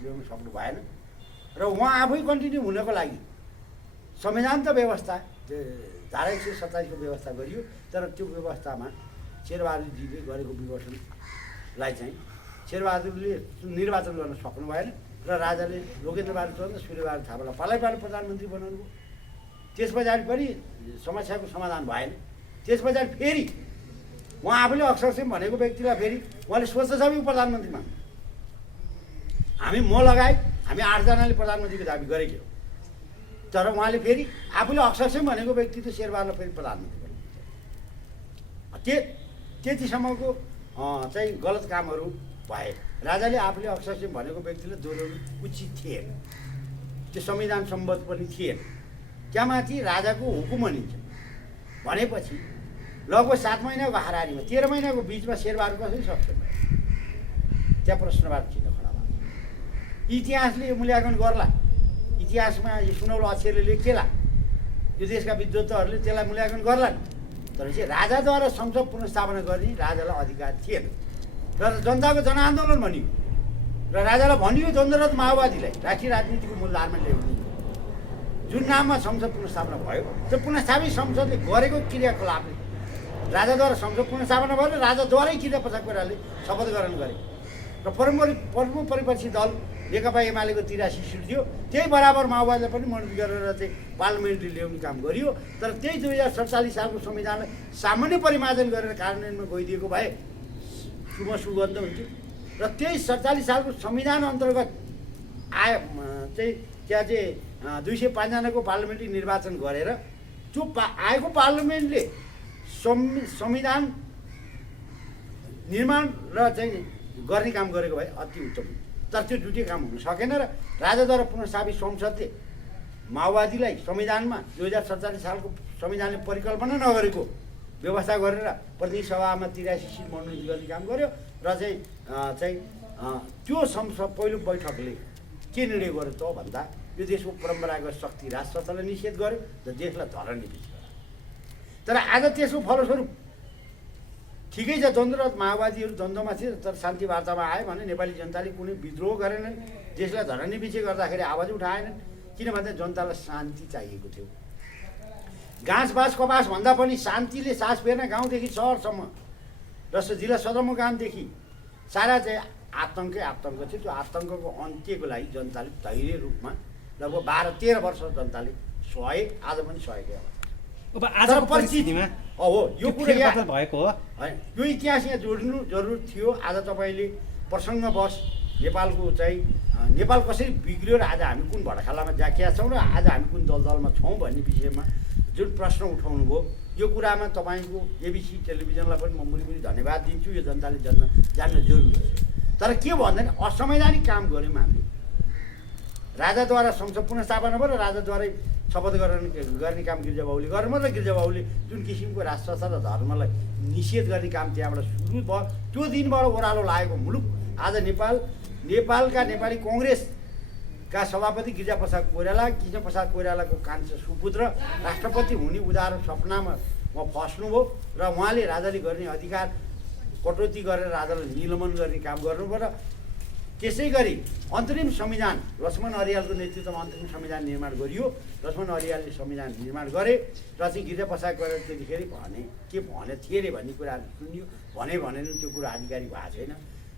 ल्याउन सक्नु भएन र उहाँ आफै कन्टिन्यू हुनको लागि संविधान त व्यवस्था धारा 147 को व्यवस्था गरियो तर त्यो व्यवस्थामा शेरबहादुरजीले गरेको विवर्तनलाई चाहिँ शेरबहादुरले निर्वाचन गर्न सक्नु भएन र राजाले लोकेन्द्रबहादुर चन्द सूर्यबहादुर थापालाई पालैपालो प्रधानमन्त्री बनाउनु भयो। त्यस पछाडि पनि समस्याको समाधान भएन। त्यस पछाडि फेरि उहाँ आफूले अक्षरशः भनेको व्यक्तिलाई फेरि उहाँले स्वच्छताको प्रधानमन्त्री माग्नु। हामी म लगायत हामी 8 जनाले प्रधानमन्त्रीको दाबी गरेको हो तर उहाँले फेरि आफूले अक्षरशः भनेको व्यक्ति त शेरबहादुरलाई फेरि प्रधानमन्त्री बनाउनु। त्यतिसम्मको चाहिँ गलत कामहरू भए। राजाले आफूले अक्षरशः भनेको व्यक्तिलाई दोहोऱ्याउनु उचित थिएन। त्यो संविधान सम्बद्ध पनि थिएन। त्यहाँमाथि राजाको हुकुम भनिन्छ भनेपछि लगभग 7 महिनाको हाराहारीमा 13 महिनाको बिचमा शेरबहादुर कसरी सक्छ? त्यहाँ प्रश्नवाद चिन्ह खडा भयो। इतिहासले यो मूल्याङ्कन गर्ला। इतिहासमा यो सुनौलो अक्षरले लेखेला। यो देशका विद्वत्ताहरूले त्यसलाई मूल्याङ्कन गर्लान्। तर चाहिँ राजाद्वारा संसद पुनर्स्थापना गर्ने राजालाई अधिकार थिएन र जनताको जनआन्दोलन भनियो र राजालाई भनियो द्वन्द्वरत माओवादीलाई राष्ट्रिय राजनीतिको मूलधारमा ल्याउने जुन नाममा संसद पुनर्स्थापना भयो। त्यो पुनर्स्थापित संसदले गरेको क्रियाकलापले राजाद्वारा संसद पुनर्स्थापना भयो र राजाद्वारै कृपाप्रसाद कोइरालाले शपथ ग्रहण गरे र प्रमुख परिपक्षी दल नेकपा एमालेको 83 सिट थियो। त्यही बराबर माओवादीलाई पनि मनोनित गरेर चाहिँ पार्लियामेन्टले ल्याउने काम गरियो। तर त्यही 2047 सालको संविधानलाई सामान्य परिमार्जन गरेर कार्यान्वयनमा गइदिएको भए शुभ सुगन्ध हुन्थ्यो र त्यही 47 सालको संविधान अन्तर्गत चाहिँ त्यहाँ चाहिँ 205 जनाको पार्लियामेन्ट्री निर्वाचन गरेर त्यो आएको पार्लियामेन्टले संविधान निर्माण र चाहिँ गर्ने काम गरेको भए अति उत्तम। तर त्यो दुईटै काम हुन सकेन र राजाद्वारा पुनर्स्थापित संसदले माओवादीलाई संविधानमा 2047 सालको संविधानले परिकल्पना नगरेको व्यवस्था गरेर प्रतिनिधि सभामा 83 सिट मनोनित गर्ने काम गर्यो र चाहिँ त्यो संसद पहिलो बैठकले के निर्णय गर्यो त भन्दा यो देशको परम्परागत शक्ति राजसत्तालाई निषेध गर्यो र देशलाई धरानिधि गर्यो। तर आज त्यसको फलस्वरूप ठिकै छ द्वन्द्वरत माओवादीहरू द्वन्द्वमा थिए तर शान्ति वार्तामा आयो भने नेपाली जनताले कुनै विद्रोह गरेनन्। देशलाई धरानिधि गर्दाखेरि आवाज उठाएनन् किनभने जनतालाई शान्ति चाहिएको थियो। घाँस बाँस कपास भन्दा पनि शान्तिले सास फेर्न गाउँदेखि सहरसम्म र जिल्ला सदरमुकामदेखि सारा चाहिँ आतङ्क थियो। त्यो आतङ्कको अन्त्यको लागि जनताले धैर्य रूपमा लगभग 12-13 वर्ष जनताले सहे। आज पनि सहेकै अब आजको परिस्थितिमा हो यो कुरा भएको हो हैन। यो इतिहास यहाँ जोड्नु जरुर थियो। आज तपाईँले प्रसङ्गवश नेपालको चाहिँ नेपाल कसरी बिग्रियो र आज हामी कुन भडखालामा जाकिया छौँ र आज हामी कुन दलदलमा छौँ भन्ने विषयमा जुन प्रश्न उठाउनु भयो यो कुरामा तपाईँको एबिसी टेलिभिजनलाई पनि म मुरीमुरी धन्यवाद दिन्छु। यो जनताले जान्न जरुरी छ। तर के भन्दैन असंवैधानिक काम गऱ्यौँ हामीले। राजाद्वारा संसद पुनर्स्थापना भयो र राजाद्वारै शपथ गर्ने काम गिरिजाबाबुले गर्नु र गिरिजाबाबुले जुन किसिमको राष्ट्रता र धर्मलाई निषेध गर्ने काम त्यहाँबाट सुरु भयो। त्यो दिनबाट ओह्रालो लागेको मुलुक आज नेपालका नेपाली कङ्ग्रेसका सभापति गिरिजाप्रसाद कोइराला कृष्णप्रसाद कोइरालाको कान्छा सुपुत्र राष्ट्रपति हुने उदाहरण सपनामा फस्नुभयो र उहाँले राजाले गर्ने अधिकार कटौती गरेर राजालाई निलम्बन गर्ने काम गर्नुभयो र त्यसै गरी अन्तरिम संविधान लक्ष्मण अरियालको नेतृत्वमा अन्तरिम संविधान निर्माण गरियो। लक्ष्मण अरियालले संविधान निर्माण गरे र चाहिँ गिरिजाप्रसाद कोइराला त्यतिखेर भने के भने थिए अरे भन्ने कुराहरू सुनियो। भनेन त्यो कुरा आधिकारिक भएको छैन।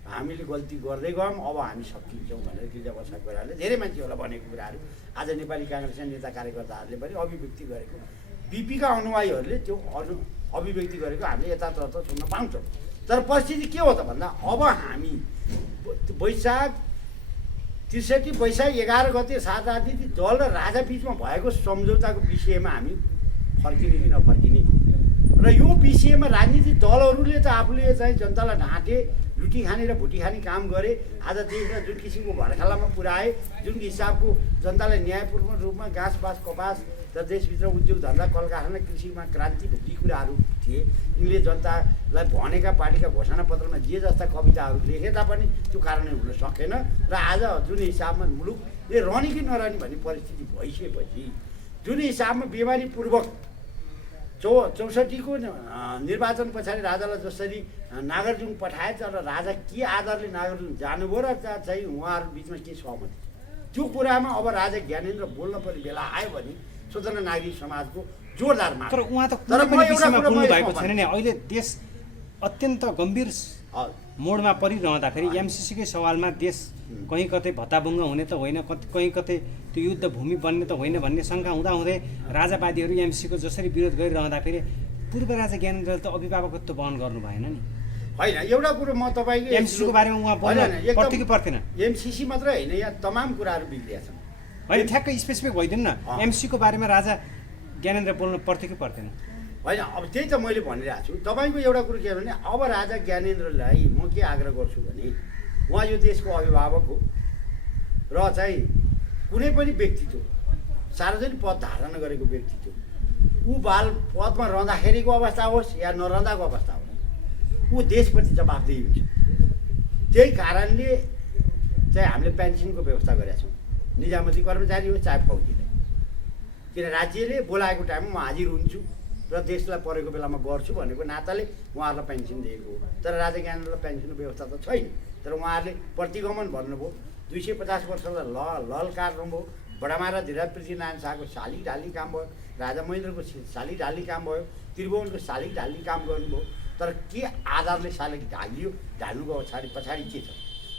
हामीले गल्ती गर्दै गयौँ अब हामी सकिन्छौँ भनेर गिरिजाप्रसाद कोइरालाले धेरै मान्छेहरूलाई भनेको कुराहरू आज नेपाली काङ्ग्रेसका नेता कार्यकर्ताहरूले पनि अभिव्यक्ति गरेको बिपीका अनुयायीहरूले त्यो अभिव्यक्ति गरेको हामीले यथातथ सुन्न पाउँछौँ। तर परिस्थिति के हो त भन्दा अब हामी वैशाख 11 गते सात राजनीतिक दल र राजा बिचमा भएको सम्झौताको विषयमा हामी फर्किने कि नफर्किने र यो विषयमा राजनीतिक दलहरूले त आफूले चाहिँ जनतालाई ढाँटे लुटी खाने र भुटी खाने काम गरे। आज देशलाई जुन किसिमको भडखालामा पुर्याए जुन हिसाबको जनतालाई न्यायपूर्ण रूपमा घाँस बाँस कपास र देशभित्र उद्योग धन्दा कल कारखाना कृषिमा क्रान्ति भन्ने कुराहरू थिए। यिनले जनतालाई भनेका पार्टीका घोषणापत्रमा जे जस्ता कविताहरू लेखे तापनि त्यो कार्यान्वयन हुन सकेन र आज जुन हिसाबमा मुलुकले रहने कि नरहने भन्ने परिस्थिति भइसकेपछि जुन हिसाबमा बेमारीपूर्वक 64को निर्वाचन पछाडि राजालाई जसरी नागार्जुन पठाए तर राजा के आधारले नागार्जुन जानुभयो र चाहिँ उहाँहरू बिचमा के सहमति त्यो कुरामा अब राजा ज्ञानेन्द्र बोल्न पर्ने बेला आयो भने स्वतन्त्र नागरिक समाजको जोरदार माग तर उहाँ त तर कुनै पनि म एउटा विषयमा कुरा बोल्नु म भएको यसमा छैन नि। अहिले देश अत्यन्त गम्भीर मोडमा परिरहँदाखेरि एमसिसीकै सवालमा देश कहीँ कतै भत्ताभुङ्ग हुने त होइन, कहीँ कतै त्यो युद्ध भूमि बन्ने त होइन भन्ने शङ्का हुँदाहुँदै राजावादीहरू एमसिसीको जसरी विरोध गरिरहँदाखेरि पूर्व राजा ज्ञानेन्द्रले त अभिभावकत्व वहन गर्नु भएन नि। होइन एउटा कुरो म तपाईँको एमसिसीको बारेमा उहाँ बोल्न पर्थ्यो कि पर्थेन? एमसिसी मात्रै होइन यहाँ तमाम कुराहरू बिग्रिया छन्। होइन ठ्याक्कै स्पेसिफिक भइदिनु न, एमसिसीको बारेमा राजा ज्ञानेन्द्र बोल्नु पर्थ्यो कि पर्थेन? होइन अब त्यही त मैले भनिरहेको छु तपाईँको एउटा कुरो के भने अब राजा ज्ञानेन्द्रलाई म के आग्रह गर्छु भने उहाँ यो देशको अभिभावक हो र चाहिँ कुनै पनि व्यक्तित्व सार्वजनिक पद धारण गरेको व्यक्तित्व ऊ बाल पदमा रहँदाखेरिको अवस्था होस् या नरहँदाको अवस्था होस् ऊ देशप्रति जवाफदेही हुन्छ। त्यही कारणले चाहिँ हामीले पेन्सनको व्यवस्था गरेका छौँ, निजामती कर्मचारी हो चाहे फौजीलाई, किन राज्यले बोलाएको टाइममा म हाजिर हुन्छु र देशलाई परेको बेलामा गर्छु भनेको नाताले उहाँहरूलाई पेन्सन दिएको हो। तर राजा ज्ञानेन्द्रलाई पेन्सनको व्यवस्था त छैन। तर उहाँहरूले प्रतिगमन भन्नुभयो, 250 वर्षलाई ललकार्नुभयो, बडामारा धीराज पृथ्वीनारायण शाहको साली ढाली काम भयो, राजा महेन्द्रको साली ढाली काम भयो, त्रिभुवनको साली ढाली काम गर्नुभयो। तर के आधारले साली ढाल्नुको पछाडि के छ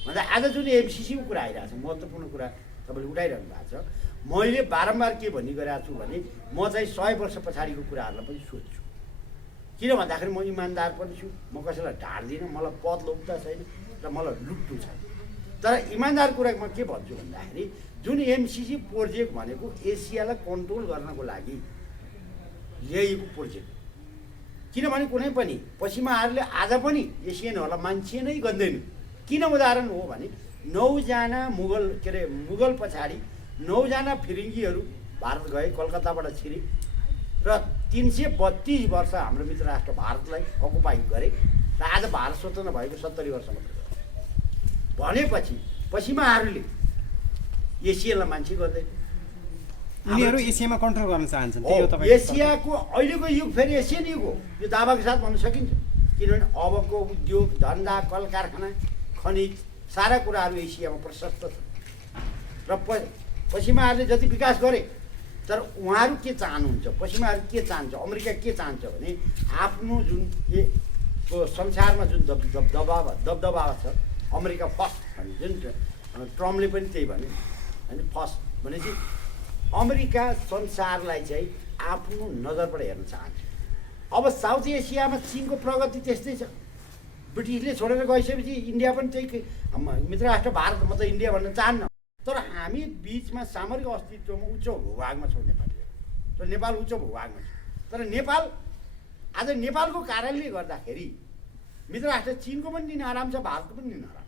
भन्दा आज जुन एमसिसीको कुरा आइरहेको छ महत्त्वपूर्ण कुरा तपाईँले उठाइरहनु भएको छ। मैले बारम्बार के भनी गरेको छु भने म चाहिँ 100 वर्ष पछाडिको कुराहरूलाई पनि सोध्छु। किन भन्दाखेरि म इमान्दार पनि छु, म कसैलाई ढाड्दिनँ, मलाई पद लोभ्दा छैन र मलाई लुट्नु छ। तर इमान्दार कुरा म के भन्छु भन्दाखेरि जुन एमसिसी प्रोजेक्ट भनेको एसियालाई कन्ट्रोल गर्नको लागि ल्याइएको प्रोजेक्ट, किनभने कुनै पनि पश्चिमाहरूले आज पनि एसियनहरूलाई मान्छे नै गर्दैन। किन उदाहरण हो भने 9 जना मुगल पछाडि 9 जना फिरिङ्गीहरू भारत गए, कलकत्ताबाट छिरे र 332 वर्ष हाम्रो मित्र राष्ट्र भारतलाई अकुपाई गरे र आज भारत स्वतन्त्र भएको 70 वर्ष मात्र भनेपछि पश्चिमाहरूले एसियालाई मान्छे गर्दैन, उनीहरू एसियामा कन्ट्रोल गर्न चाहन्छन्। त्यही हो तपाईँ एसियाको अहिलेको युग फेरि एसियन युग हो यो दावाको साथ भन्न सकिन्छ। किनभने अबको उद्योग धन्दा कल कारखाना खनिज सारा कुराहरू एसियामा प्रशस्त छ र पश्चिमाहरूले जति विकास गरे तर उहाँहरू के चाहनुहुन्छ, पश्चिमाहरू के चाहन्छ, अमेरिका के चाहन्छ भने आफ्नो जुन संसारमा जुन दबदबा छ अमेरिका फर्स्ट भने जुन ट्रम्पले पनि त्यही भने होइन फर्स्ट भनेपछि अमेरिका संसारलाई चाहिँ आफ्नो नजरबाट हेर्न चाहन्छ। अब साउथ एसियामा चिनको प्रगति त्यस्तै छ। ब्रिटिसले छोडेर गइसकेपछि इन्डिया पनि त्यही मित्र राष्ट्र भारत म त इन्डिया भन्न चाहन्न। तर हामी बिचमा सामरिक अस्तित्वमा उच्च भूभागमा छौँ नेपाली र नेपाल उच्च भूभागमा छ। तर नेपाल आज नेपालको कारणले गर्दाखेरि मित्र राष्ट्र चिनको पनि दिन आराम छ, भारतको पनि दिन आराम।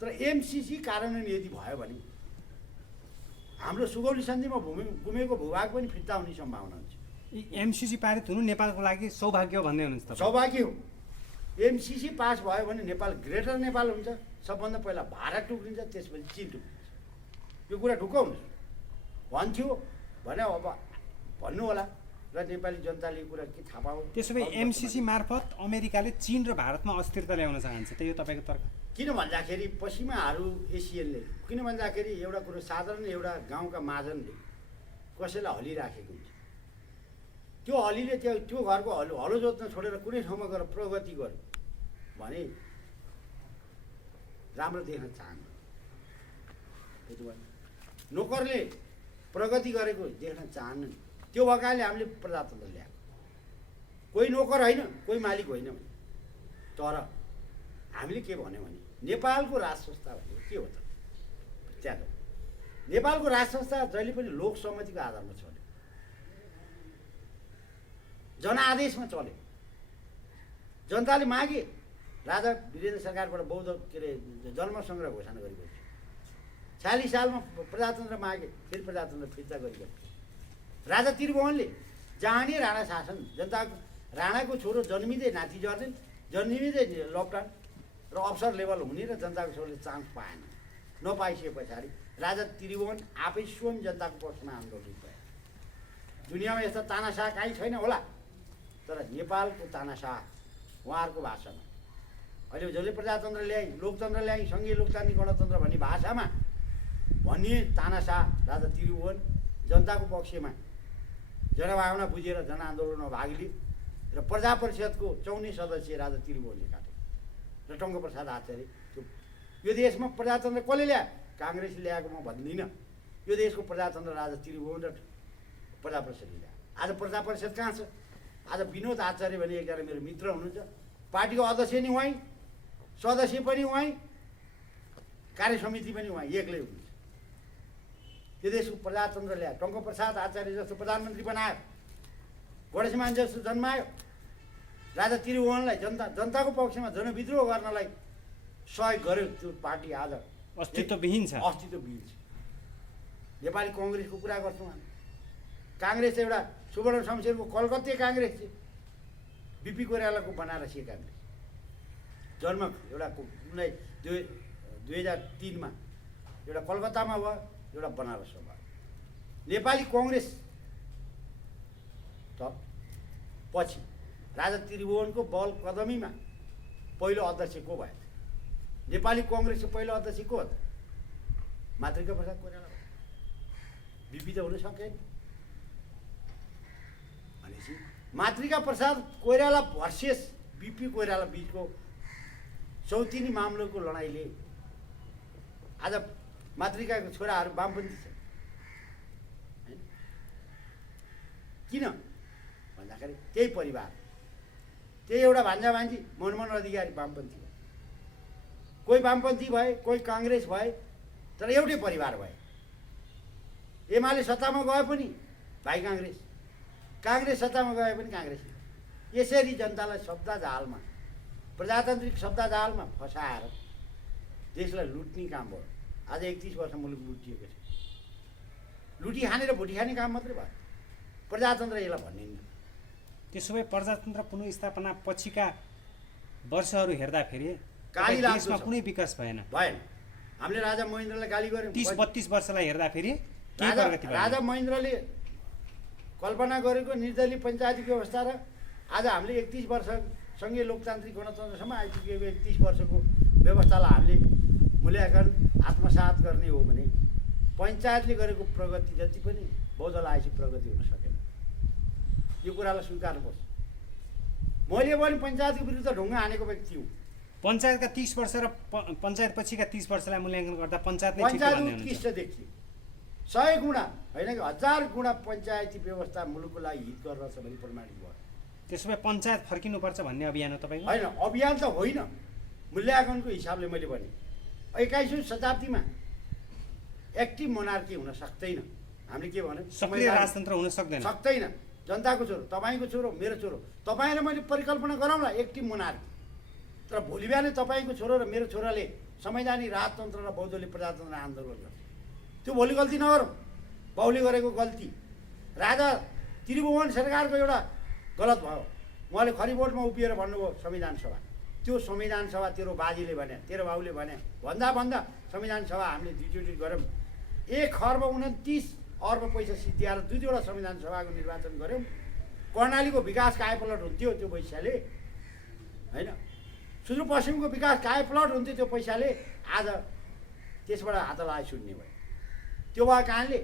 तर एमसिसी कार्यान्वयन यदि भयो भने हाम्रो सुगौली सन्धिमा गुमेको भूभाग पनि फिर्ता हुने सम्भावना हुन्छ। एमसिसी पारित हुनु नेपालको लागि सौभाग्य हो भन्दै हुनुहुन्छ? सौभाग्य हो। एमसिसी पास भयो भने नेपाल ग्रेटर नेपाल हुन्छ। सबभन्दा पहिला भारत टुक्रिन्छ, त्यसपछि चिन टुक्रिन्छ। यो कुरा ढुकाउनुहोस् भन्थ्यो भने अब भन्नु होला र नेपाली जनताले यो कुरा के थाहा पाओ। त्यसो भए एमसिसी मार्फत अमेरिकाले चिन र भारतमा अस्थिरता ल्याउन चाहन्छ, त्यही हो तपाईँको तर्क? किन भन्दाखेरि पश्चिमाहरू एसियनले किन भन्दाखेरि एउटा कुरो साधारण एउटा गाउँका महाजनले कसैलाई हलिराखेको हुन्छ। त्यो हलीले त्यो घरको हलो जोत्न छोडेर कुनै ठाउँमा गएर प्रगति गर्यो भने राम्रो देख्न चाहन्न। नोकरले प्रगति गरेको देख्न चाहन्न। त्यो भएकाले हामीले प्रजातन्त्र ल्याएको। कोही नोकर होइन, कोही मालिक होइन भने। तर हामीले के भन्यो भने नेपालको राज संस्था भनेको के हो त? त्याग नेपालको राज संस्था जहिले पनि लोक सम्मतिको आधारमा चल्यो, जनआदेशमा चल्यो। जनताले मागे, राजा वीरेन्द्र सरकारबाट बौद्ध जन्म सङ्ग्रह घोषणा गरेको थियो। 46 सालमा प्रजातन्त्र मागे, फेरि प्रजातन्त्र फिर्ता गरेको। राजा त्रिभुवनले जहाँ नै राणा शासन, जनताको राणाको छोरो जन्मिँदै नाति जर्ने, जन्मिँदै लकडाउन र अफसर लेभल हुने र जनताको छोरोले चान्स पाएन। नपाइसके पछाडि राजा त्रिभुवन आफै स्वयं जनताको पक्षमा आन्दोलन भयो। दुनियाँमा यस्ता तानाशाह कहीँ छैन होला, तर नेपालको तानाशाह उहाँहरूको भाषामा अहिले जसले प्रजातन्त्र ल्याए, लोकतन्त्र ल्याए, सङ्घीय लोकतान्त्रिक गणतन्त्र भन्ने भाषामा भनिए तानाशाह राजा त्रिभुवन जनताको पक्षमा जनभावना बुझेर जनआन्दोलनमा भाग लिए र प्रजा परिषदको 54 सदस्य राजा त्रिभुवनले काटे र टङ्कप्रसाद आचार्य यो देशमा प्रजातन्त्र कसले ल्यायो? काङ्ग्रेसले ल्याएको म भन्दिनँ। यो देशको प्रजातन्त्र राजा त्रिभुवन र प्रजा परिषदले ल्यायो। आज प्रजा परिषद कहाँ छ? आज विनोद आचार्य भन्ने एकजना मेरो मित्र हुनुहुन्छ, पार्टीको अध्यक्ष नि उहाँ, सदस्य पनि उहाँ, कार्य समिति पनि उहाँ एक्लै हुनुहुन्छ। यो देशको प्रजातन्त्र ल्यायो, टङ्कप्रसाद आचार्य जस्तो प्रधानमन्त्री बनायो, गणेशमान जस्तो जन्मायो, राजा त्रिभुवनलाई जनताको पक्षमा जनविद्रोह गर्नलाई सहयोग गर्यो। त्यो पार्टी आज अस्तित्वविहीन छ। अस्तित्वविहीन छ। नेपाली कङ्ग्रेसको कुरा गर्छौँ हामी। काङ्ग्रेस एउटा सुवर्ण शमशेरको कलकत्ते काङ्ग्रेस थियो, बिपी कोइरालाको बनारसी काङ्ग्रेस। जन्म एउटा 2003मा एउटा कलकत्तामा भयो, एउटा बनारसमा भयो। नेपाली कङ्ग्रेस त पछि राजा त्रिभुवनको बल कदमीमा पहिलो अध्यक्ष को भयो? नेपाली कङ्ग्रेसको पहिलो अध्यक्ष को हो? मातृका प्रसाद कोइराला भयो। बिपी त हुन सकेन। भनेपछि मातृका प्रसाद कोइराला भर्सेस बिपी कोइराला बिचको चौतिनी मामलोको लडाइँले आज मातृकाको छोराहरू वामपन्थी छन्। किन भन्दाखेरि त्यही परिवार, त्यही एउटा भान्जा भान्जी मनमोहन अधिकारी वामपन्थी भए, कोही वामपन्थी भए, कोही काङ्ग्रेस भए, तर एउटै परिवार भए। एमाले सत्तामा गए पनि भाइ काङ्ग्रेस, काङ्ग्रेस सत्तामा गए पनि काङ्ग्रेस। यसरी जनतालाई शब्दजालमा, प्रजातान्त्रिक शब्दजालमा फसाएर देशलाई लुट्ने काम भयो। आज 31 वर्ष मुलुक लुटिएको छ। लुटी खाने र भुटी खाने काम मात्रै भयो। प्रजातन्त्र यसलाई भनिन्न। त्यसो भए प्रजातन्त्र पुनर्स्थापना पछिका वर्षहरू हेर्दाखेरि गाली लाग्दो देशमा छ। कुनै विकास भएन। हामीले राजा महेन्द्रलाई गाली गऱ्यौँ। 30-32 वर्षलाई हेर्दाखेरि केही प्रगति भएन। राजा महेन्द्रले कल्पना गरेको निर्दलीय पञ्चायती व्यवस्था र आज हामीले 31 वर्ष सङ्घीय लोकतान्त्रिक गणतन्त्रसम्म आइपुगेको 31 वर्षको व्यवस्थालाई हामीले मूल्याङ्कन आत्मसात गर्ने हो भने पञ्चायतले गरेको प्रगति जति पनि बहुदल आएपछि प्रगति हुन सकेन। यो कुरालाई स्वीकार्नुपर्छ। मैले पनि पञ्चायतको विरुद्ध ढुङ्गा हानेको व्यक्ति हुँ। पञ्चायतका 30 वर्ष र पञ्चायत पछिका 30 वर्षलाई मूल्याङ्कन गर्दा पञ्चायत नै ठिक पञ्चायत भन्ने हुनुहुन्छ। उत्कृष्ट देखियो। 100 गुणा होइन कि 1000 गुणा पञ्चायती व्यवस्था मुलुकको लागि हित गर्दछ भने प्रमाणित भयो। त्यसो भए पञ्चायत फर्किनुपर्छ भन्ने अभियान हो तपाईँको? होइन, अभियान त होइन, मूल्याङ्कनको हिसाबले मैले भने 21औं शताब्दीमा एक्टिभ मोनार्की हुन सक्दैन। हामीले के भन्यो? सक्रिय राजतन्त्र हुन सक्दैन। सक्दैन। जनताको छोरो, तपाईँको छोरो, मेरो छोरो, तपाईँ र मैले परिकल्पना गरौँला एक्टिभ मोनार्की। तर भोलि बिहानै तपाईँको छोरो र मेरो छोराले संवैधानिक राजतन्त्र र बहुदलीय प्रजातन्त्र आन्दोलन गर्छ। त्यो भोलि गल्ती नगरौँ। बाउले गरेको गल्ती राजा त्रिभुवन सरकारको एउटा गलत भयो। उहाँले खरिबोटमा उभिएर भन्नुभयो संविधान सभा, त्यो संविधान सभा तेरो बाजेले भने, तेरो बाउले भने भन्दा संविधान सभा हामीले दुईचोटि गऱ्यौँ। 1 खर्ब 29 अर्ब पैसा सिद्धिएर 2वटा संविधान सभाको निर्वाचन गऱ्यौँ। कर्णालीको विकास कायापलट हुन्थ्यो त्यो पैसाले, होइन सुदूरपश्चिमको विकास कायापलट हुन्थ्यो त्यो पैसाले। आज त्यसबाट हात लाए सुन्ने भयो। त्यो भयो कारणले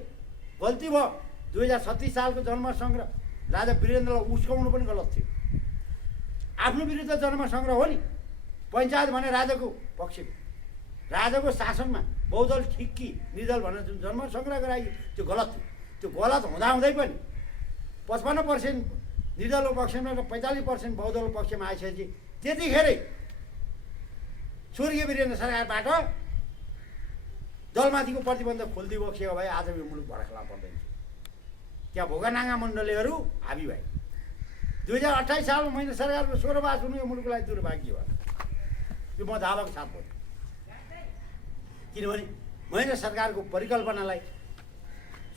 गल्ती भयो। 2036 सालको जन्म सङ्ग्रह राजा वीरेन्द्रलाई उस्काउनु पनि गलत थियो। आफ्नो विरुद्ध जन्म सङ्ग्रह हो नि। पञ्चायत भने राजाको पक्षको, राजाको शासनमा बहुदल ठिक कि निर्दल भनेर जुन जन्म सङ्ग्रह गराइयो त्यो गलत थियो। त्यो गलत हुँदाहुँदै पनि 55% निर्दलको पक्षमा र 45% बहुदलको पक्षमा आइसकेपछि त्यतिखेरै स्वर्गीय वीरेन्द्र सरकारबाट दलमाथिको प्रतिबन्ध खोलिदिई बसेको भए आज यो मुलुक भडकला पर्दैन। त्यहाँ भोगानाङ्गा मण्डलीहरू हाबी भए। 2028 सालमा महेन्द्र सरकारको 16 बास हुनु यो मुलुकको लागि दुर्भाग्य भयो। यो म दावाको साथ भन्छु। किनभने महेन्द्र सरकारको परिकल्पनालाई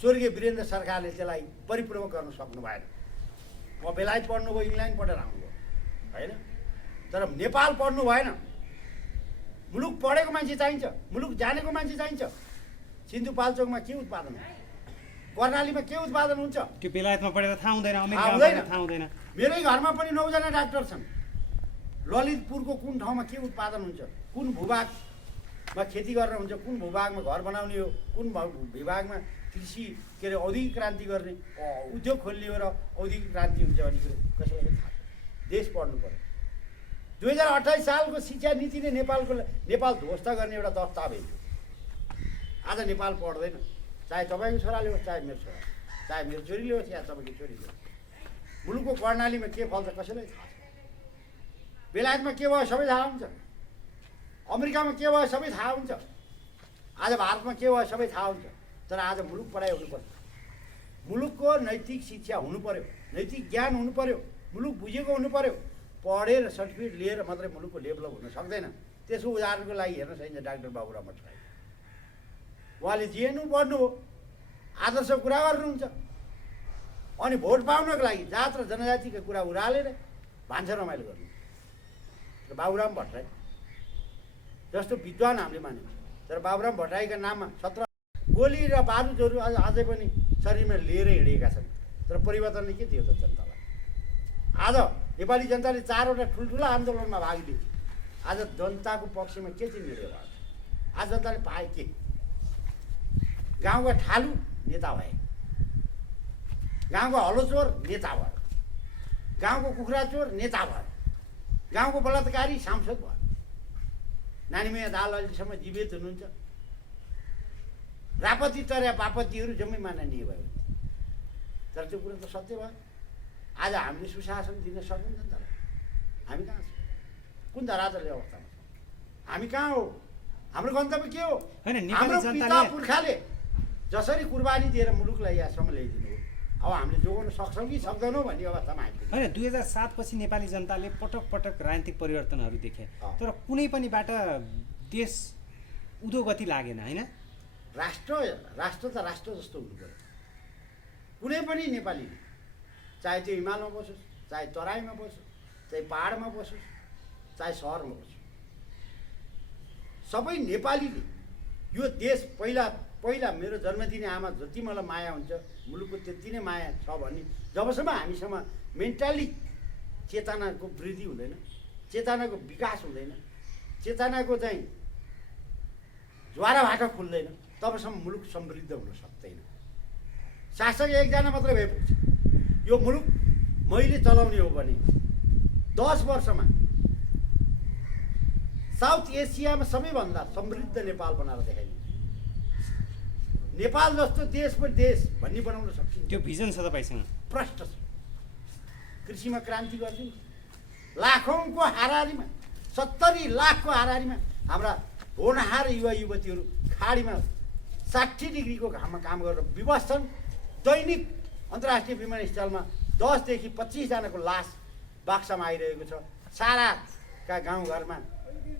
स्वर्गीय वीरेन्द्र सरकारले त्यसलाई परिपूर्ण गर्न सक्नु भएन। म बेलायत पढ्नुभयो, इङ्ल्यान्ड पढेर आउनुभयो, होइन तर नेपाल पढ्नु भएन। मुलुक पढेको मान्छे चाहिन्छ, मुलुक जानेको मान्छे चाहिन्छ। सिन्धुपाल्चोकमा के उत्पादन हो? कर्णालीमा के उत्पादन हुन्छ? त्यो बेलायतमा पढेर थाहा हुँदैन, अमेरिकामा हुँदैन। पढेर थाहा हुँदैन। मेरै घरमा पनि 9 जना डाक्टर छन्। ललितपुरको कुन ठाउँमा के उत्पादन हुन्छ, कुन भूभागमा खेती गरेर हुन्छ, कुन भूभागमा घर बनाउने हो, कुन विभागमा कृषि के अरे औद्योगिक क्रान्ति गर्ने उद्योग खोल्ने हो र औद्योगिक क्रान्ति हुन्छ भन्ने कुरो कसैलाई पनि थाहा छैन। देश पढ्नु पर्यो। 2028 सालको शिक्षा नीतिले नेपाल ध्वस्त गर्ने एउटा दस्तावेज हो। आज नेपाल पढ्दैन, चाहे तपाईँको छोराले होस्, चाहे मेरो छोरा, चाहे मेरो छोरीले होस् या तपाईँको छोरीले होस्। मुलुकको कर्णालीमा के फल्छ कसैलाई थाहा छैन। बेलायतमा के भयो सबै थाहा हुन्छ, अमेरिकामा के भयो सबै थाहा हुन्छ, आज भारतमा के भयो सबै थाहा हुन्छ। तर आज मुलुक पढाइ हुनुपर्छ, मुलुकको नैतिक शिक्षा हुनु पर्यो, नैतिक ज्ञान हुनु पर्यो, मुलुक बुझेको हुनु पर्यो। पढेर सर्टिफिकेट लिएर मात्रै मुलुकको डेभलप हुन सक्दैन। त्यसको उदाहरणको लागि हेर्नुहोस् है, डाक्टर बाबुराम भट्टराई उहाँले जिएनयू पढ्नु हो, आदर्श कुरा गर्नुहुन्छ, अनि भोट पाउनको लागि जात र जनजातिका कुरा उरालेर भान्सा रमाइलो गर्नु। र बाबुराम भट्टराई जस्तो विद्वान हामीले मान्यौँ, तर बाबुराम भट्टराईका नाममा 17 गोली र बारुदहरू अझै पनि शरीरमा लिएर हिँडेका छन्। तर परिवर्तनले के दियो त जनतालाई? आज नेपाली जनताले 4वटा ठुल्ठुला आन्दोलनमा भाग लिए। आज जनताको पक्षमा के चाहिँ निर्णय भएको छ? आज जनताले पाए के? गाउँका ठालु नेता भए, गाउँको हलोचोर नेता भयो, गाउँको कुखुरा चोर नेता भयो, गाउँको बलात्कारी सांसद भयो। नानीमैया दाहाल अहिलेसम्म जीवित हुनुहुन्छ। रापती तर्या बापतीहरू जम्मै माननीय भयो। तर त्यो कुरो त सत्य भयो। आज हामीले सुशासन दिन सक्यौँ जनतालाई? हामी कहाँ छौँ? कुन धरातलले अवस्थामा छौँ? हामी कहाँ हो? हाम्रो गन्तव्य के हो? हाम्रो पिता पुर्खाले जसरी कुर्बानी दिएर मुलुकलाई यहाँसम्म ल्याइदिनु हो, अब हामीले जोगाउन सक्छौँ कि सक्दैनौँ भन्ने अवस्थामा आइपुग्यौँ। होइन, 2007 पछि नेपाली जनताले पटक पटक राजनीतिक परिवर्तनहरू देखे, तर कुनै पनि बाट देश उधोगति लागेन। होइन, राष्ट्र त राष्ट्र जस्तो हुनु पर्यो। कुनै पनि नेपालीले, चाहे त्यो हिमालमा बसोस्, चाहे तराईमा बसोस्, चाहे पहाडमा बसोस्, चाहे सहरमा बसोस्, सबै नेपालीले यो देश पहिला मेरो जन्मदिने आमा जति मलाई माया हुन्छ, मुलुकको त्यति नै माया छ भन्ने जबसम्म हामीसँग मेन्टाली चेतनाको वृद्धि हुँदैन, चेतनाको विकास हुँदैन, चेतनाको चाहिँ ज्वाराभाटा खुल्दैन, तबसम्म मुलुक समृद्ध हुन सक्दैन। शासक एकजना मात्रै भए पुग्छ। यो मुलुक मैले चलाउने हो भने 10 वर्षमा साउथ एसियामा सबैभन्दा समृद्ध नेपाल बनाएर देखाइदिन्छ। नेपाल जस्तो देश पनि देश भन्ने बनाउन सक्छ। त्यो भिजन छ तपाईँसँग? प्रष्ट छ। कृषिमा क्रान्ति गरिदिन्छ। लाखौँको हाराहारीमा, 70 लाखको हाराहारीमा हाम्रा होनहार युवा युवतीहरू खाडीमा 60 डिग्रीको घाममा काम गरेर विवश छन्। दैनिक अन्तर्राष्ट्रिय विमानस्थलमा 10 देखि 25 जनाको लास बाक्सामा आइरहेको छ। साराका गाउँघरमा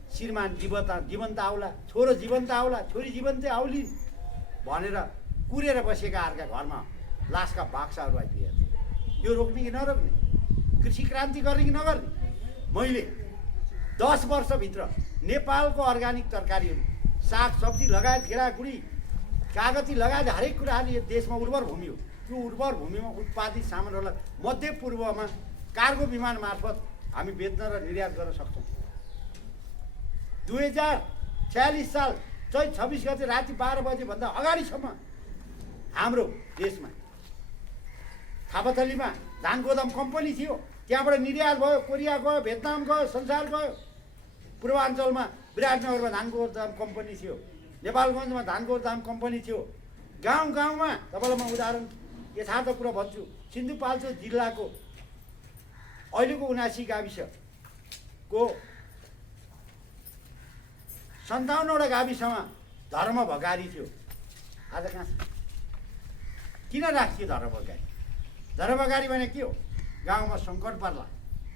श्रीमान जीवन्त आउला, छोरो जीवन्त आउला, छोरी जीवन्तै आउलिन् भनेर कुरेर बसेका अर्का घरमा लासका बाक्साहरू आइपुगेका छन्। यो रोक्ने कि नरोक्ने? कृषि क्रान्ति गर्ने कि नगर्ने? मैले 10 वर्षभित्र नेपालको अर्ग्यानिक तरकारीहरू, साग सब्जी लगायत घेराखुरी, कागती लगायत हरेक कुराहरू यो देशमा उर्वर भूमि हो। त्यो उर्वर भूमिमा उत्पादित सामानहरूलाई मध्यपूर्वमा कार्गो विमान मार्फत हामी बेच्न र निर्यात गर्न सक्छौँ। 2046 साल चैत 26 गते राति 12 बजेभन्दा अगाडिसम्म हाम्रो देशमा थापाथलीमा धान गोदाम कम्पनी थियो। त्यहाँबाट निर्यात भयो, कोरिया गयो, भियतनाम गयो, संसार गयो। पूर्वाञ्चलमा विराटनगरमा धान गोदाम कम्पनी थियो, नेपालगञ्जमा धान गोदाम कम्पनी थियो। गाउँ गाउँमा तपाईँलाई म उदाहरण यथार्थ कुरा भन्छु, सिन्धुपाल्चोक जिल्लाको अहिलेको 79 गाविसको 57वटा गाविसमा धर्म भगारी थियो। आज कहाँ छ? किन राखियो धर्म भगारी? धर्म भगारी भने के हो? गाउँमा सङ्कट पर्ला,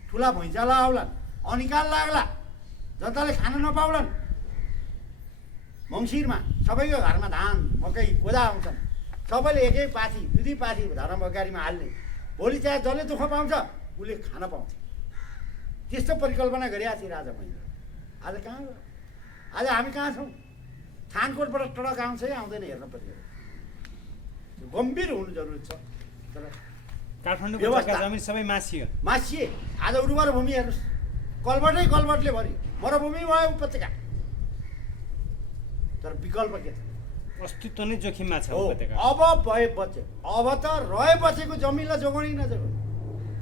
ठुला भुइँचालो आउलान्, अनिकाल लाग्ला, जनताले खान नपाउलान्। मङ्सिरमा सबैको घरमा धान मकै कोदा आउँछन्, सबैले एकै पाथी 2 पाथी धर्म भगारीमा हाल्ने। भोलि चाहे जसले दुःख पाउँछ उसले खान पाउँछ। त्यस्तो परिकल्पना गरिरहेको थिएँ राजा मैले। आज कहाँ गयो? आज हामी कहाँ छौँ? थानकोटबाट ट्रक आउँछ कि आउँदैन हेर्न पर्यो। गम्भीर हुनु जरुरी छ। तर काठमाडौँको व्यवस्था। जग्गा जमिन सबै मासियो। मासिए आज उर्वर भूमि हेर्नुहोस्, कलबटले भरि मरुभूमि भयो उपत्यका। तर विकल्प के छ? अस्तित्व नै जोखिममा छ हो, उपत्यका। अब त रहे बचेको जमिनलाई जोगाउनै नजोगाउनु,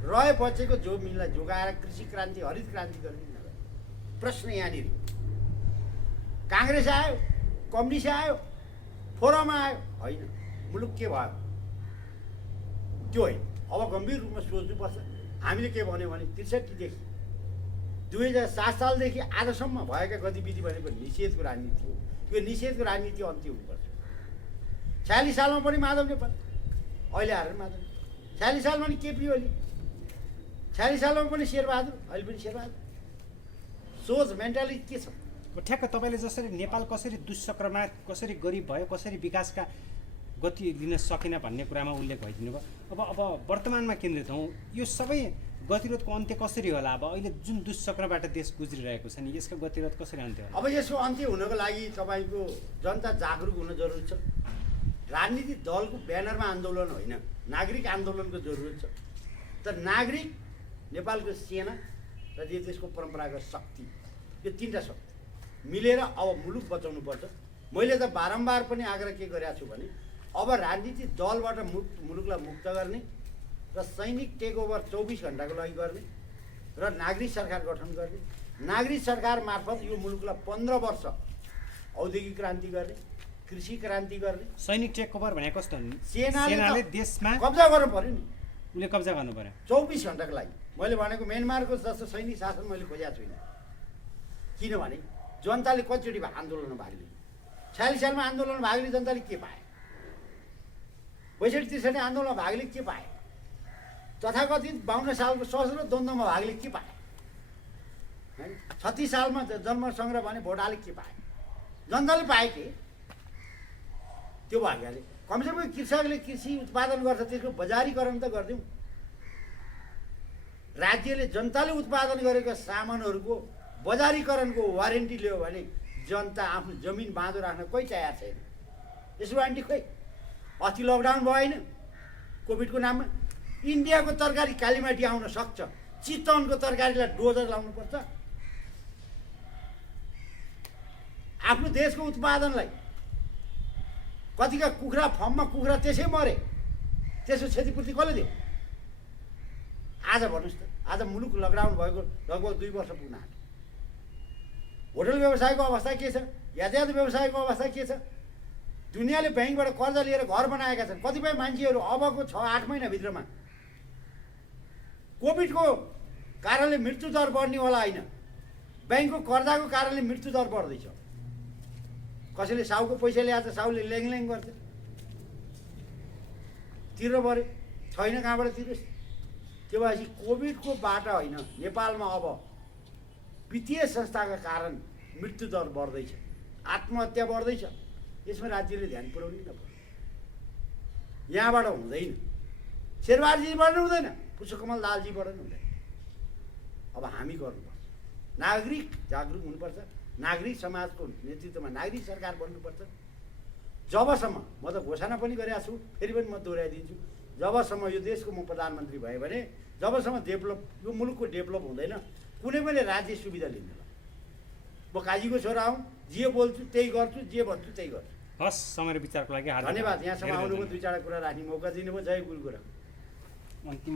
रहे बचेको जमिनलाई जोगाएर कृषि क्रान्ति, हरित क्रान्ति गर्ने नगर्नु। प्रश्न यहाँनिर काङ्ग्रेस आयो, कम्युनिस्ट आयो, फोरम आयो, होइन, मुलुक के भयो त्यो होइन। अब गम्भीर रूपमा सोच्नुपर्छ। हामीले के भन्यो भने 63देखि 2007 सालदेखि आजसम्म भएका गतिविधि भनेको निषेधको राजनीति हो। त्यो निषेधको राजनीति अन्त्य हुनुपर्छ। 46 सालमा पनि माधव नेपाल, अहिले आएर माधव नेपाल। 46 सालमा पनि केपी ओली, 46 सालमा पनि शेरबहादुर, अहिले पनि शेरबहादुर। सोच मेन्टालिटी के छ? ठ्याक्क तपाईँले जसरी नेपाल कसरी दुष्चक्रमा, कसरी गरिब भयो, कसरी विकासका गति लिन सकेन भन्ने कुरामा उल्लेख भइदिनु भयो। अब वर्तमानमा केन्द्रित हौँ, यो सबै गतिरोधको अन्त्य कसरी होला? अब अहिले जुन दुष्चक्रबाट देश गुज्रिरहेको छ नि, यसको गतिरोध कसरी अन्त्य होला? अब यसको अन्त्य हुनको लागि तपाईँको जनता जागरुक हुन जरुरी छ। राजनीतिक दलको ब्यानरमा आन्दोलन होइन, नागरिक आन्दोलनको जरुरत छ। तर नागरिक, नेपालको सेना र देशको परम्परागत शक्ति, यो तीनटा शक्ति मिलेर अब मुलुक बचाउनु पर्छ। मैले त बारम्बार पनि आग्रह के गरेको छु भने अब राजनीतिक दलबाट मुलुकलाई मुक्त गर्ने र सैनिक टेक ओभर 24 घण्टाको लागि गर्ने र नागरिक सरकार गठन गर्ने, नागरिक सरकार मार्फत यो मुलुकलाई 15 वर्ष औद्योगिक क्रान्ति गर्ने, कृषि क्रान्ति गर्ने। सैनिक टेक ओभर भने कस्तो? सेनाले देशमा कब्जा गर्नु पर्यो नि, उसले कब्जा गर्नु पर्यो 24 घण्टाको लागि। मैले भनेको म्यानमारको जस्तो सैनिक शासन मैले खोजेको छुइनँ। किनभने जनताले कतिचोटि आन्दोलनमा भाग लियो। 46 सालमा आन्दोलनमा भाग लियो, जनताले के पाए? 62-63 आन्दोलनमा भाग लियो, के पाए? तथाकथित 52 सालको सशस्त्र द्वन्द्वमा भाग लियो, के पाए? 36 सालमा जन्म सङ्ग्रह भने भोट हाले, के पाए? जनताले पाए के? त्यो भाग्यले कमसेकम कृषकले कृषि उत्पादन गर्छ, त्यसको बजारीकरण त गरिदिउँ। राज्यले जनताले उत्पादन गरेका सामानहरूको बजारीकरणको वारेन्टी लियो भने जनता आफ्नो जमिन बाँधो राख्न कोही तयार छैन। यसो वारेन्टी खोइ? अस्ति लकडाउन भयो होइन कोभिडको नाममा? इन्डियाको तरकारी कालीमाटी आउन सक्छ, चितवनको तरकारीलाई डोजर लाउनुपर्छ? आफ्नो देशको उत्पादनलाई कतिका कुखुरा फर्ममा कुखुरा त्यसै मरे, त्यसको क्षतिपूर्ति कसले दियो? आज भन्नुहोस् त, आज मुलुक लकडाउन भएको लगभग 2 वर्ष पुग्न आँट्यो। होटल व्यवसायको अवस्था के छ? यातायात व्यवसायको अवस्था के छ? दुनियाँले ब्याङ्कबाट कर्जा लिएर घर बनाएका छन्। कतिपय मान्छेहरू अबको 6-8 महिनाभित्रमा कोभिडको कारणले मृत्युदर बढ्नेवाला होइन, ब्याङ्कको कर्जाको कारणले मृत्युदर बढ्दैछ। कसैले साउको पैसा ल्याएर साउले ल्याङ गर्छ, तिर्नु पऱ्यो, छैन कहाँबाट तिरोस्? त्यो भएपछि कोभिडको बाटा होइन, नेपालमा अब वित्तीय संस्थाका कारण मृत्युदर बढ्दैछ, आत्महत्या बढ्दैछ। यसमा राज्यले ध्यान पुर्याउनै नपर्यो। यहाँबाट हुँदैन, शेरबहादुरजीबाट हुँदैन, पुष्पकमल दाहालजीबाट हुँदैन। अब हामी गर्नुपर्छ। नागरिक जागरुक हुनुपर्छ, नागरिक समाजको नेतृत्वमा नागरिक सरकार बन्नुपर्छ। जबसम्म, म त घोषणा पनि गरेको छु, फेरि पनि म दोहोऱ्याइदिन्छु, जबसम्म यो देशको म प्रधानमन्त्री भएँ भने जबसम्म यो मुलुकको डेभलप हुँदैन, कुनै पनि राज्य सुविधा लिँदैन। म काजीको छोरा हुँ, जे बोल्छु त्यही गर्छु, जे भन्छु त्यही गर्छु। हस्, समय र विचारको लागि धन्यवाद। यहाँसम्म आउनुभयो, 2-4 कुरा राख्ने मौका दिनुभयो। जय गुरुगुरु। अन्तिम